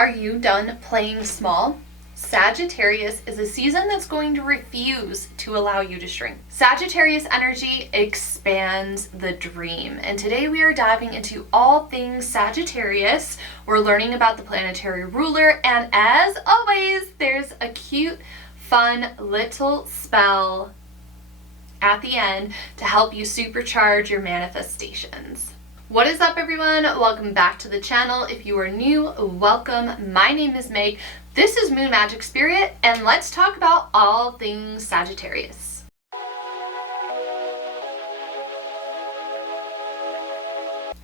Are you done playing small? Sagittarius is a season that's going to refuse to allow you to shrink. Sagittarius energy expands the dream, and today we are diving into all things Sagittarius. We're learning about the planetary ruler, and as always, there's a cute, fun little spell at the end to help you supercharge your manifestations. What is up, everyone? Welcome back to the channel. If you are new, welcome. My name is Meg. This is Moon Magic Spirit, and let's talk about all things Sagittarius.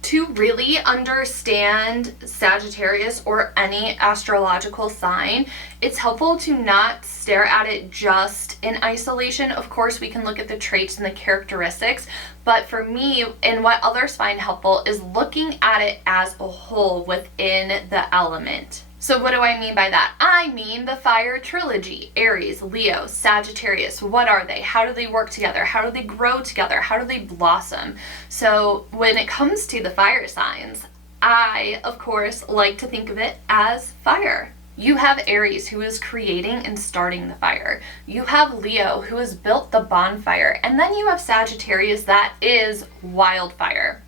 To really understand Sagittarius or any astrological sign, it's helpful to not stare at it just in isolation. Of course, we can look at the traits and the characteristics, but for me, and what others find helpful, is looking at it as a whole within the element. So what do I mean by that? I mean the fire trilogy: Aries, Leo, Sagittarius. What are they? How do they work together? How do they grow together? How do they blossom? So when it comes to the fire signs, I, of course, like to think of it as fire. You have Aries, who is creating and starting the fire. You have Leo, who has built the bonfire. And then you have Sagittarius, that is wildfire.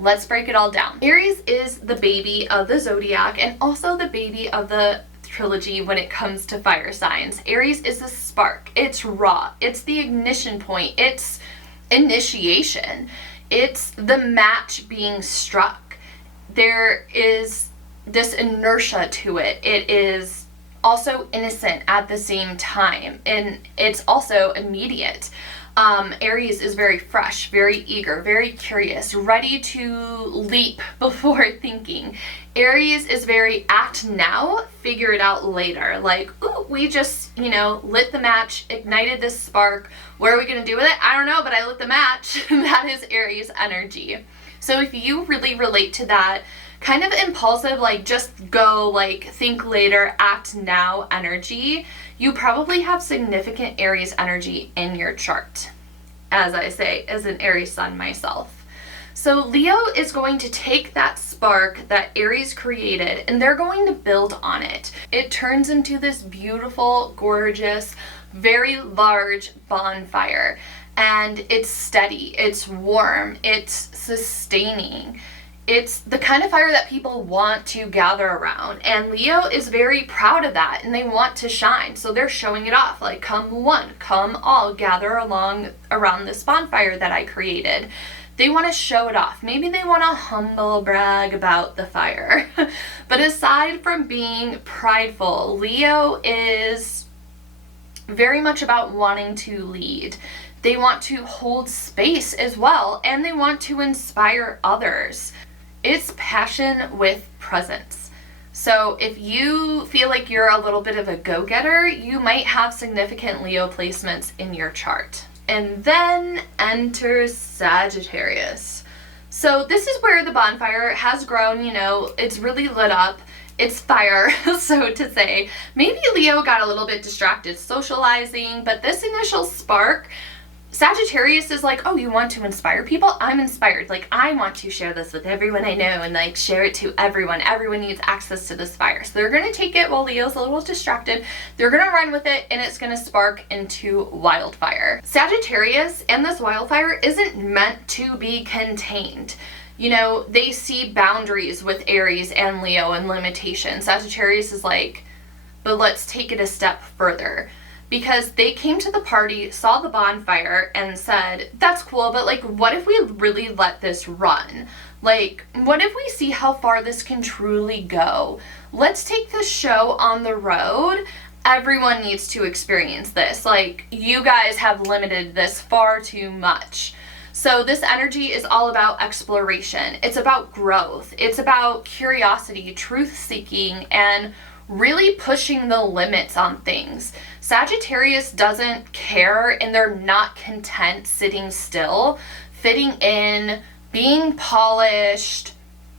Let's break it all down. Aries is the baby of the Zodiac and also the baby of the trilogy when it comes to fire signs. Aries is the spark. It's raw. It's the ignition point. It's initiation. It's the match being struck. There is this inertia to it. It is also innocent at the same time, and it's also immediate. Aries is very fresh, very eager, very curious, ready to leap before thinking. Aries is very act now, figure it out later. Like, ooh, we just, lit the match, ignited this spark. What are we going to do with it? I don't know, but I lit the match. That is Aries energy. So if you really relate to that kind of impulsive, like just go, like think later, act now energy, you probably have significant Aries energy in your chart. As I say, as an Aries sun myself. So Leo is going to take that spark that Aries created, and they're going to build on it. It turns into this beautiful, gorgeous, very large bonfire. And it's steady, it's warm, it's sustaining. It's the kind of fire that people want to gather around, and Leo is very proud of that, and they want to shine, so they're showing it off, like, come one, come all, gather along around this bonfire that I created. They want to show it off. Maybe they want to humble brag about the fire. But aside from being prideful, Leo is very much about wanting to lead. They want to hold space as well, and they want to inspire others. It's passion with presence. So if you feel like you're a little bit of a go-getter, you might have significant Leo placements in your chart. And then enters Sagittarius. So this is where the bonfire has grown, it's really lit up. It's fire, so to say. Maybe Leo got a little bit distracted socializing, but this initial spark, Sagittarius is like, oh, you want to inspire people? I'm inspired. Like, I want to share this with everyone I know and like share it to everyone. Everyone needs access to this fire. So they're going to take it while Leo's a little distracted. They're going to run with it, and it's going to spark into wildfire. Sagittarius and this wildfire isn't meant to be contained. They see boundaries with Aries and Leo and limitations. Sagittarius is like, but let's take it a step further. Because they came to the party, saw the bonfire, and said, that's cool, but like, what if we really let this run? Like, what if we see how far this can truly go? Let's take this show on the road. Everyone needs to experience this. Like, you guys have limited this far too much. So this energy is all about exploration. It's about growth. It's about curiosity, truth-seeking, and really pushing the limits on things. Sagittarius doesn't care, and they're not content sitting still, fitting in, being polished,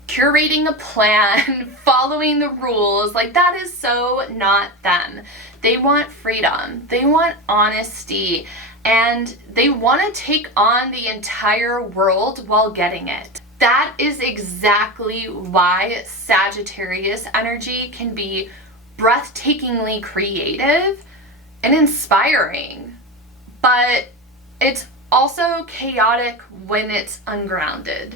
curating a plan, following the rules. Like, that is so not them. They want freedom. They want honesty. And they want to take on the entire world while getting it. That is exactly why Sagittarius energy can be breathtakingly creative and inspiring, but it's also chaotic when it's ungrounded.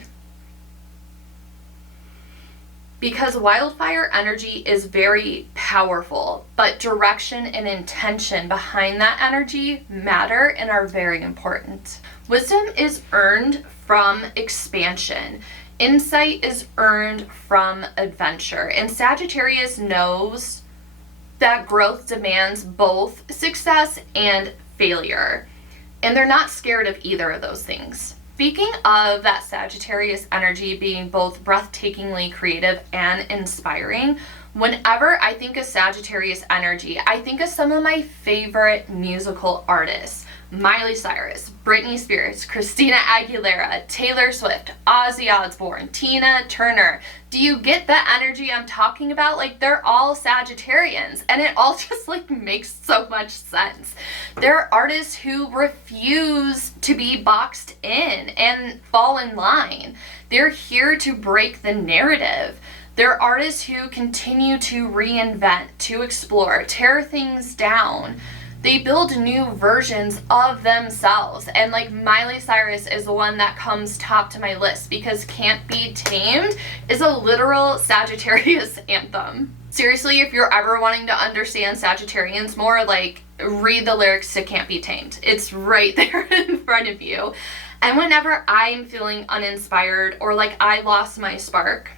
Because wildfire energy is very powerful, but direction and intention behind that energy matter and are very important. Wisdom is earned from expansion. Insight is earned from adventure. And Sagittarius knows that growth demands both success and failure. And they're not scared of either of those things. Speaking of that Sagittarius energy being both breathtakingly creative and inspiring, whenever I think of Sagittarius energy, I think of some of my favorite musical artists. Miley Cyrus, Britney Spears, Christina Aguilera, Taylor Swift, Ozzy Osbourne, Tina Turner. Do you get the energy I'm talking about? Like, they're all Sagittarians, and it all just like makes so much sense. They're artists who refuse to be boxed in and fall in line. They're here to break the narrative. They're artists who continue to reinvent, to explore, tear things down. They build new versions of themselves. And like Miley Cyrus is the one that comes top to my list because Can't Be Tamed is a literal Sagittarius anthem. Seriously, if you're ever wanting to understand Sagittarians more, like read the lyrics to Can't Be Tamed. It's right there in front of you. And whenever I'm feeling uninspired or like I lost my spark,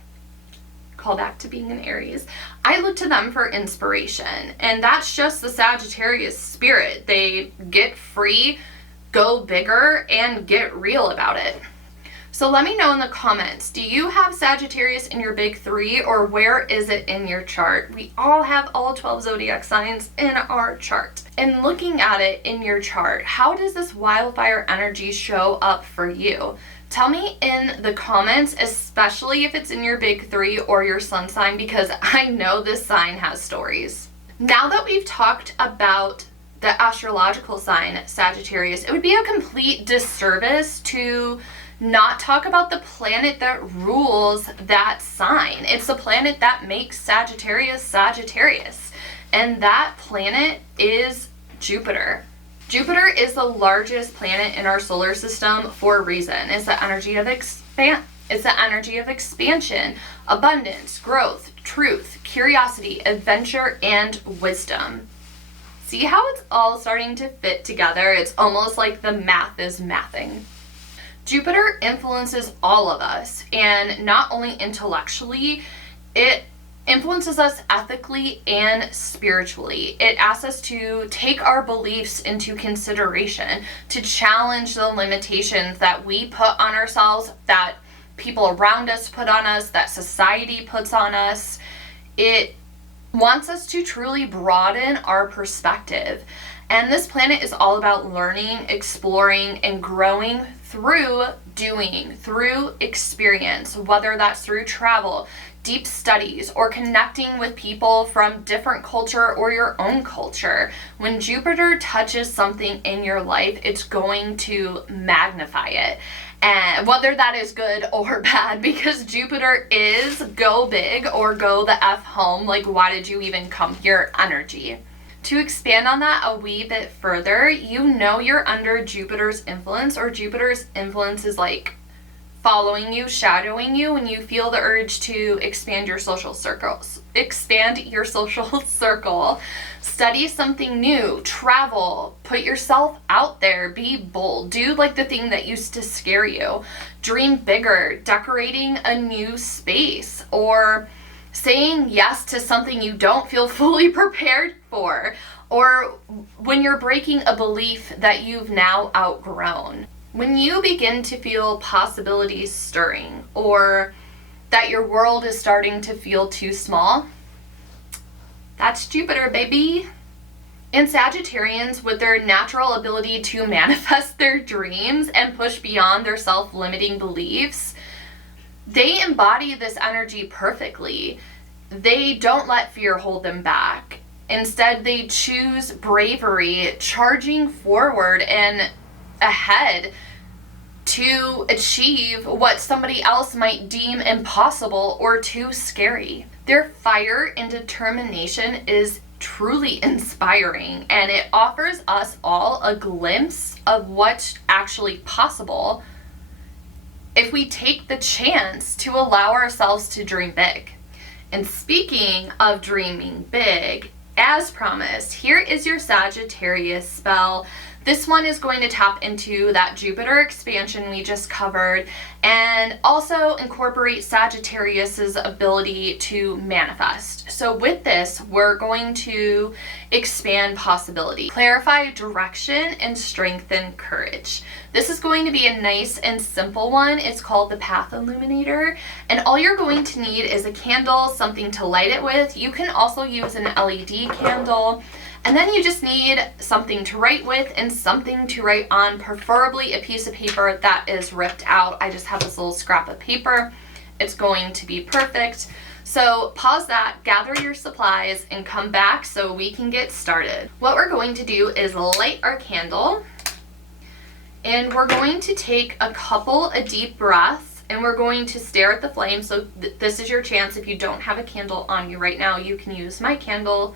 call back to being an Aries, I look to them for inspiration. And that's just the Sagittarius spirit. They get free, go bigger, and get real about it. So let me know in the comments, do you have Sagittarius in your big three, or where is it in your chart? We all have all 12 zodiac signs in our chart. And looking at it in your chart, how does this wildfire energy show up for you? Tell me in the comments, especially if it's in your big three or your sun sign, because I know this sign has stories. Now that we've talked about the astrological sign Sagittarius, it would be a complete disservice to not talk about the planet that rules that sign. It's the planet that makes Sagittarius Sagittarius, and that planet is Jupiter. Jupiter is the largest planet in our solar system for a reason. It's the energy of expansion, abundance, growth, truth, curiosity, adventure, and wisdom. See how it's all starting to fit together? It's almost like the math is mathing. Jupiter influences all of us, and not only intellectually, it influences us ethically and spiritually. It asks us to take our beliefs into consideration, to challenge the limitations that we put on ourselves, that people around us put on us, that society puts on us. It wants us to truly broaden our perspective. And this planet is all about learning, exploring, and growing through doing, through experience, whether that's through travel, deep studies, or connecting with people from different culture or your own culture. When Jupiter touches something in your life, it's going to magnify it. And whether that is good or bad, because Jupiter is go big or go the F home, like why did you even come here energy. To expand on that a wee bit further, you know you're under Jupiter's influence, or Jupiter's influence is like following you, shadowing you, when you feel the urge to expand your social circles. Expand your social circle. Study something new, travel, put yourself out there, be bold, do like the thing that used to scare you. Dream bigger, decorating a new space, or saying yes to something you don't feel fully prepared for, or when you're breaking a belief that you've now outgrown. When you begin to feel possibilities stirring, or that your world is starting to feel too small, that's Jupiter, baby. And Sagittarians, with their natural ability to manifest their dreams and push beyond their self-limiting beliefs, they embody this energy perfectly. They don't let fear hold them back. Instead, they choose bravery, charging forward and ahead to achieve what somebody else might deem impossible or too scary. Their fire and determination is truly inspiring, and it offers us all a glimpse of what's actually possible if we take the chance to allow ourselves to dream big. And speaking of dreaming big, as promised, here is your Sagittarius spell. This one is going to tap into that Jupiter expansion we just covered and also incorporate Sagittarius's ability to manifest. So with this, we're going to expand possibility, clarify direction, and strengthen courage. This is going to be a nice and simple one. It's called the Path Illuminator, and all you're going to need is a candle, something to light it with. You can also use an LED candle. And then you just need something to write with and something to write on, preferably a piece of paper that is ripped out. I just have this little scrap of paper. It's going to be perfect. So pause that, gather your supplies, and come back so we can get started. What we're going to do is light our candle, and we're going to take a couple of deep breaths, and we're going to stare at the flame. So this is your chance. If you don't have a candle on you right now, you can use my candle.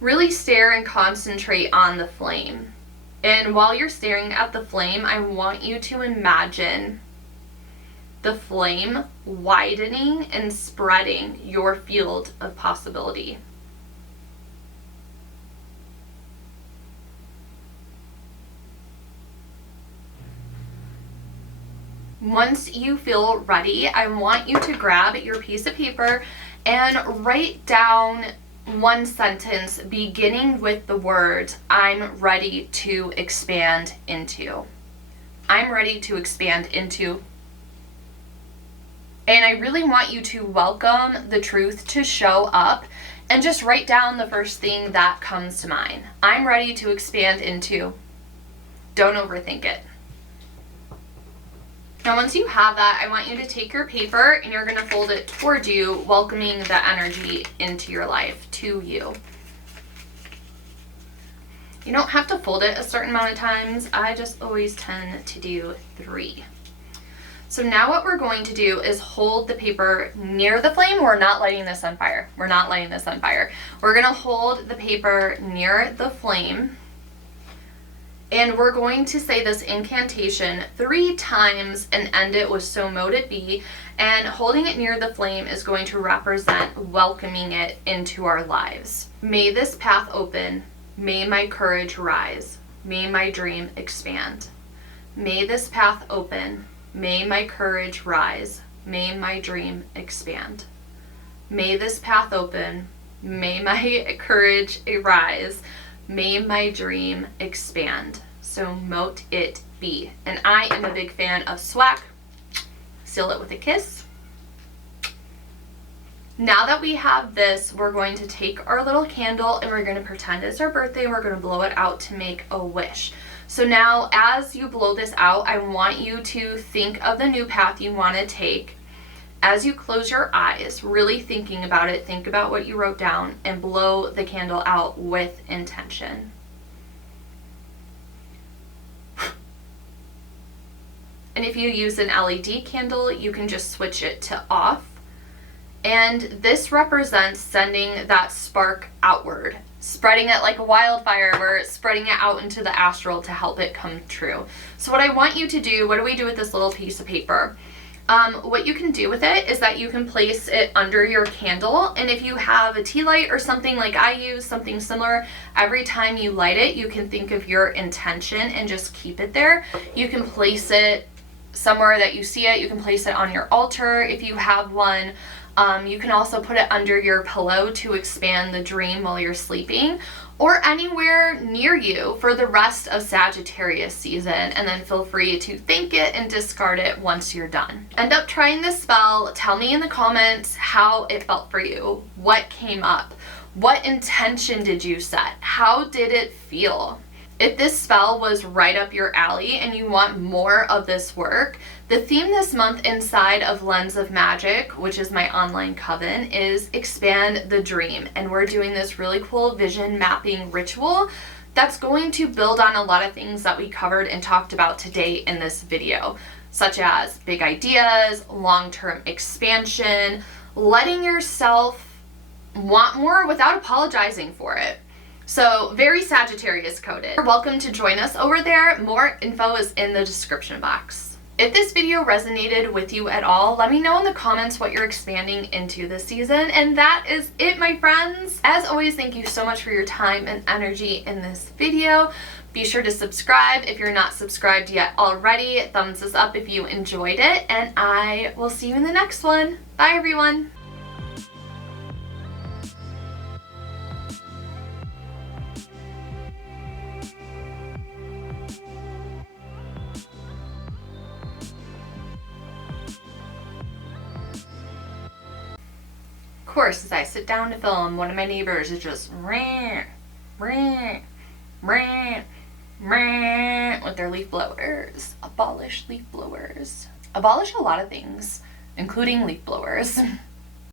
Really stare and concentrate on the flame. And while you're staring at the flame, I want you to imagine the flame widening and spreading your field of possibility. Once you feel ready, I want you to grab your piece of paper and write down one sentence beginning with the words, I'm ready to expand into. I'm ready to expand into. And I really want you to welcome the truth to show up and just write down the first thing that comes to mind. I'm ready to expand into. Don't overthink it. Now, once you have that, I want you to take your paper and you're going to fold it toward you, welcoming the energy into your life, to you. You don't have to fold it a certain amount of times. I just always tend to do 3. So now what we're going to do is hold the paper near the flame. We're not lighting this on fire. We're not lighting this on fire. We're going to hold the paper near the flame. And we're going to say this incantation 3 times and end it with so mote it be. And holding it near the flame is going to represent welcoming it into our lives. May this path open. May my courage rise. May my dream expand. May this path open. May my courage rise. May my dream expand. May this path open. May my courage rise. May my dream expand. So mote it be. And I am a big fan of SWAC. Seal it with a kiss. Now that we have this, we're going to take our little candle and we're going to pretend it's our birthday. We're going to blow it out to make a wish. So now as you blow this out, I want you to think of the new path you want to take. As you close your eyes, really thinking about it, think about what you wrote down and blow the candle out with intention. And if you use an LED candle, you can just switch it to off. And this represents sending that spark outward, spreading it like a wildfire. We're spreading it out into the astral to help it come true. So what I want you to do, what do we do with this little piece of paper? What you can do with it is that you can place it under your candle, and if you have a tea light or something like I use, something similar, every time you light it, you can think of your intention and just keep it there. You can place it somewhere that you see it. You can place it on your altar if you have one. You can also put it under your pillow to expand the dream while you're sleeping, or anywhere near you for the rest of Sagittarius season, and then feel free to think it and discard it once you're done. End up trying this spell. Tell me in the comments how it felt for you. What came up? What intention did you set? How did it feel? If this spell was right up your alley and you want more of this work, the theme this month inside of Lens of Magic, which is my online coven, is Expand the Dream. And we're doing this really cool vision mapping ritual that's going to build on a lot of things that we covered and talked about today in this video, such as big ideas, long-term expansion, letting yourself want more without apologizing for it. So very Sagittarius coded. You're welcome to join us over there. More info is in the description box. If this video resonated with you at all, let me know in the comments what you're expanding into this season. And that is it, my friends. As always, thank you so much for your time and energy in this video. Be sure to subscribe if you're not subscribed yet already. Thumbs this up if you enjoyed it, and I will see you in the next one. Bye, everyone. Of course, as I sit down to film, one of my neighbors is just rant, rant, rant, rant with their leaf blowers. Abolish leaf blowers. Abolish a lot of things, including leaf blowers.